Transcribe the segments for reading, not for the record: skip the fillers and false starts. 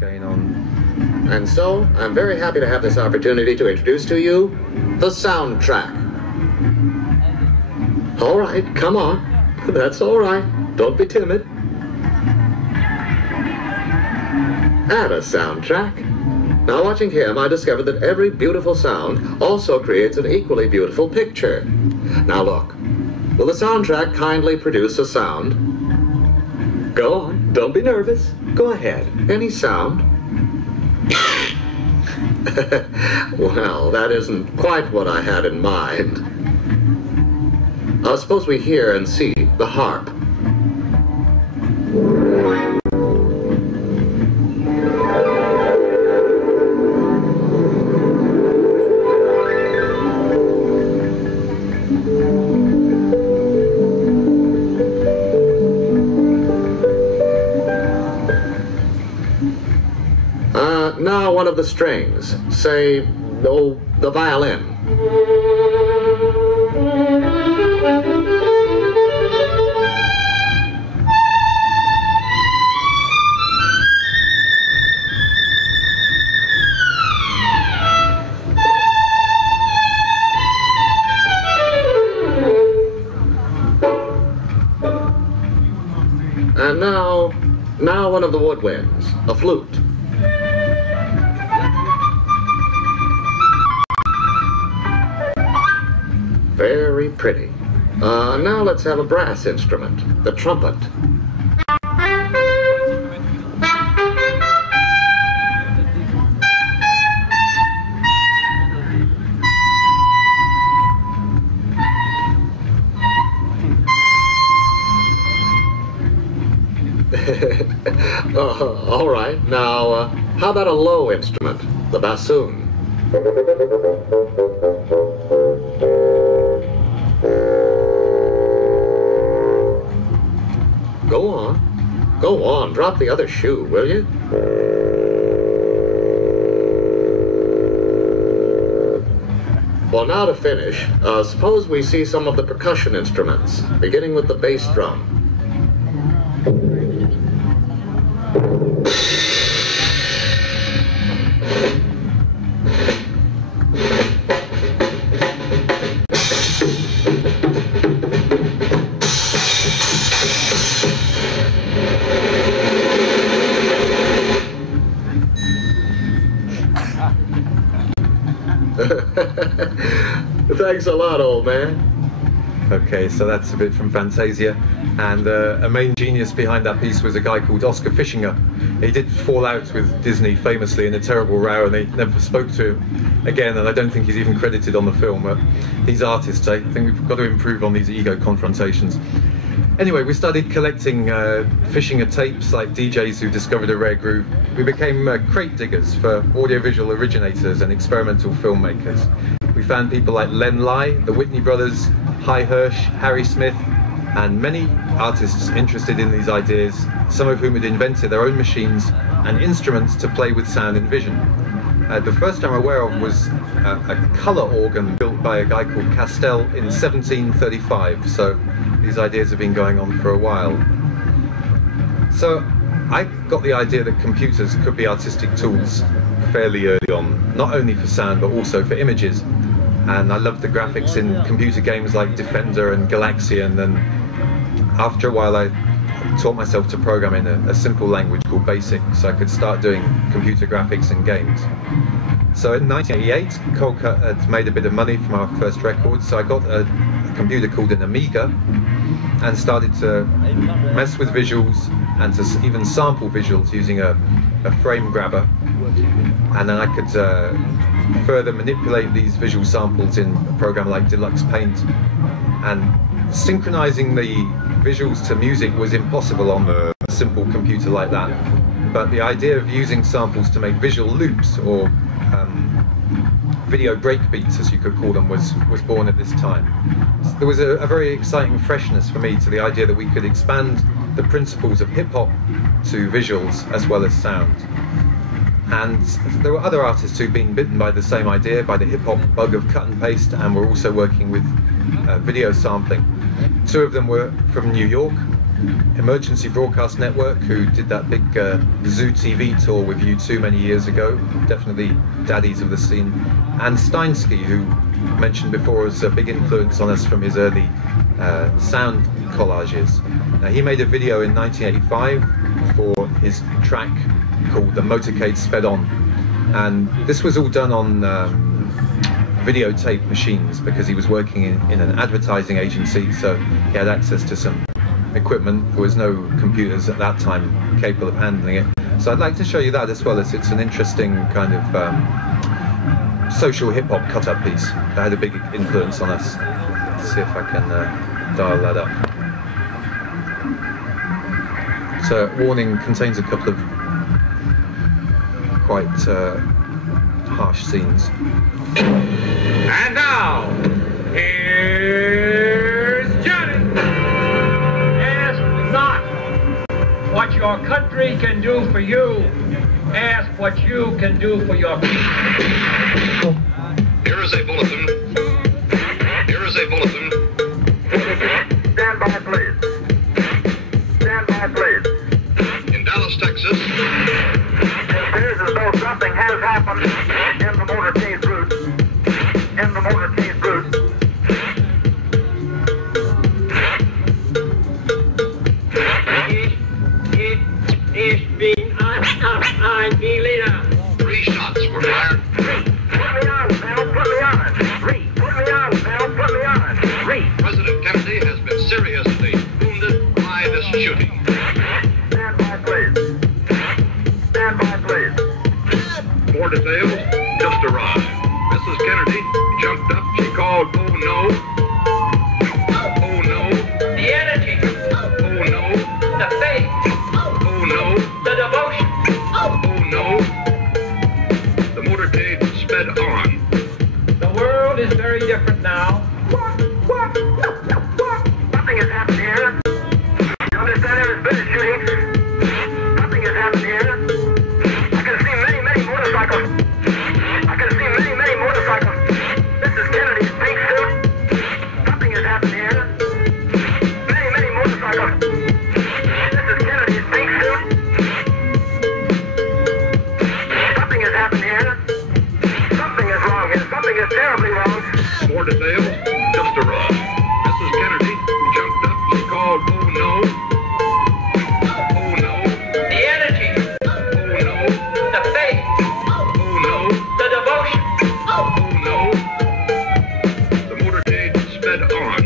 Going on. And so, I'm very happy to have this opportunity to introduce to you the soundtrack. All right, come on. That's all right. Don't be timid. Add a soundtrack. Now, watching him, I discovered that every beautiful sound also creates an equally beautiful picture. Now, look. Will the soundtrack kindly produce a sound? Go on. Don't be nervous. Go ahead. Any sound. Well, that isn't quite what I had in mind. Suppose we hear and see the harp. Now one of the strings, say, oh, the violin. And now one of the woodwinds, a flute. Very pretty. Now let's have a brass instrument, the trumpet. All right. Now, how about a low instrument, the bassoon? Go on. Go on. Drop the other shoe, will you? Well, now to finish, suppose we see some of the percussion instruments, beginning with the bass drum. Thanks a lot, old man. Okay, so that's a bit from Fantasia, and a main genius behind that piece was a guy called Oscar Fischinger. He did fall out with Disney famously in a terrible row, and they never spoke to him again, and I don't think he's even credited on the film. But these artists, I think we've got to improve on these ego confrontations. Anyway, we started collecting Fischinger tapes like DJs who discovered a rare groove. We became crate diggers for audiovisual originators and experimental filmmakers. We found people like Len Lai, the Whitney Brothers, Hi Hirsch, Harry Smith, and many artists interested in these ideas, some of whom had invented their own machines and instruments to play with sound and vision. The first I'm aware of was a colour organ built by a guy called Castell in 1735, so these ideas have been going on for a while. So I got the idea that computers could be artistic tools fairly early on, not only for sound but also for images. And I loved the graphics in computer games like Defender and Galaxian, and after a while I taught myself to program in a simple language called BASIC, so I could start doing computer graphics and games. So in 1988, Colca had made a bit of money from our first record, so I got a computer called an Amiga and started to mess with visuals and to even sample visuals using a frame grabber. And then I could further manipulate these visual samples in a program like Deluxe Paint. And synchronizing the visuals to music was impossible on a simple computer like that. But the idea of using samples to make visual loops, or video breakbeats as you could call them, was born at this time. So there was a very exciting freshness for me to the idea that we could expand the principles of hip-hop to visuals as well as sound. And there were other artists who'd been bitten by the same idea, by the hip-hop bug of cut and paste, and were also working with video sampling. Two of them were from New York, Emergency Broadcast Network, who did that big Zoo TV tour with U2 many years ago, definitely daddies of the scene, and Steinsky, who mentioned before was a big influence on us from his early sound collages. Now, he made a video in 1985 for his track called The Motorcade Sped On, and this was all done on videotape machines because he was working in an advertising agency, so he had access to some equipment. There was no computers at that time capable of handling it. So I'd like to show you that as well, as it's an interesting kind of social hip-hop cut-up piece that had a big influence on us. Let's see if I can dial that up. So warning, contains a couple of quite harsh scenes. And now, here's Johnny. Ask not what your country can do for you. Ask what you can do for your people. Here is a bulletin. Here is a bulletin. Stand by, please. Stand by, please. In Dallas, Texas. It appears as though something has happened in the motorcade route. In the motorcade route. Ich bin ein Berliner. 3 shots were fired. Put me on, Bill, put me on. Reed, put me on, Bill, put me on. Reed. President Kennedy has been seriously wounded by this shooting. Stand by, please. Stand by, please. More details just arrived. Mrs. Kennedy jumped up. She called, "Oh no! Oh no! The energy, Oh no! the faith, Oh no! the devotion. Oh no!" The motorcade sped on. The world is very different now. Something has happened here. You understand there has been a shooting. Something has happened here. I can see many, many motorcycles. I can see many, many motorcycles. This is Kennedy's pink suit. Something has happened here. Many, many motorcycles. This is Kennedy's pink suit. Something has happened here. Something is wrong here. Something is terribly wrong. More details just arrived. Mrs. Kennedy jumped up. She called, "Oh no! Oh no! The energy, Oh no! the faith, Oh no! the devotion. Oh no!" The motorcade sped on.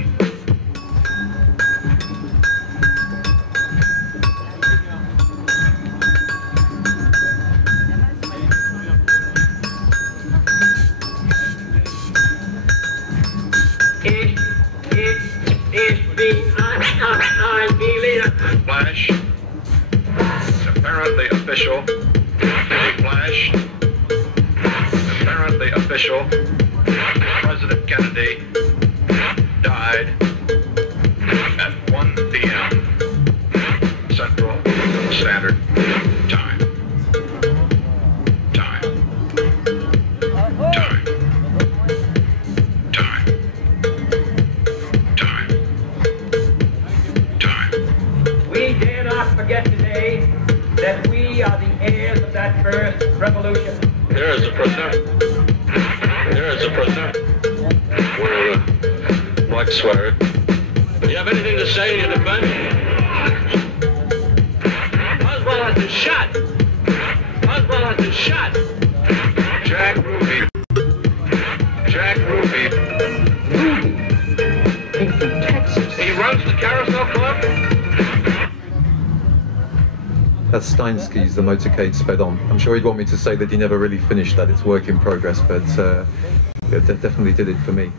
Ich bin ein Berliner. Flash. Apparently official. Flash. Apparently official. President Kennedy died at 1 p.m. Central Standard Time. Time. Time. Time. Time. Time. We dare not forget today that we are the heirs of that first revolution. There is a prisoner. There is a prisoner. Wearing a black sweater. Do you have anything to say to your defense? Oswald has been shot. Oswald has been shot. Jack Ruby. Jack Ruby. He runs the Carousel Club? That's Steinsky's The Motorcade Sped On. I'm sure he'd want me to say that he never really finished that. It's work in progress, but yeah, definitely did it for me.